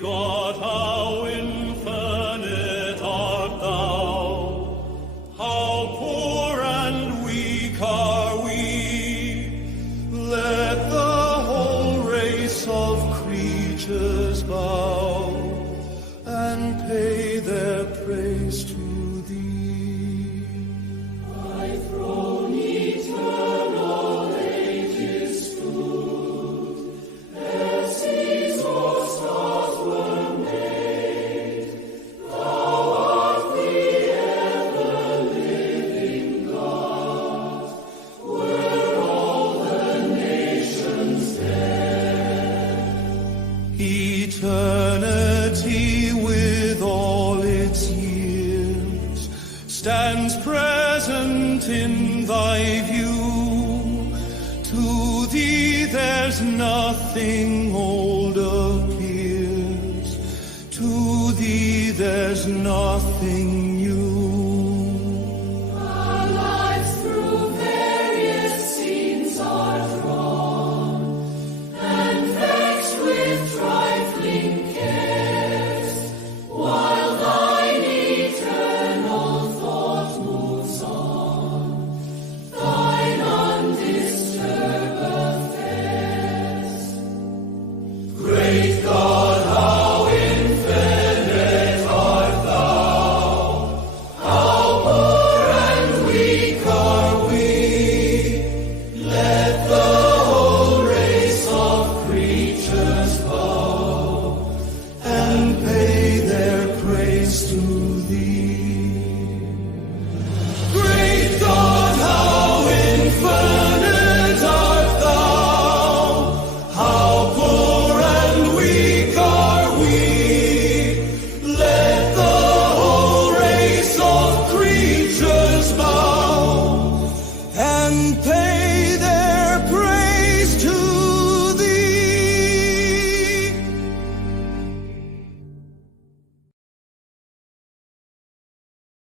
God, how infinite art thou! How poor and weak are we! Let the whole race of creatures bow and pay their praise to thee. Thy throne eternal ages stood, ere seas or stars were made. Thou art the ever-living God, where all the nations dead. Eternity with all its years stands present in thy view. To thee there's nothing old appears, to thee there's nothing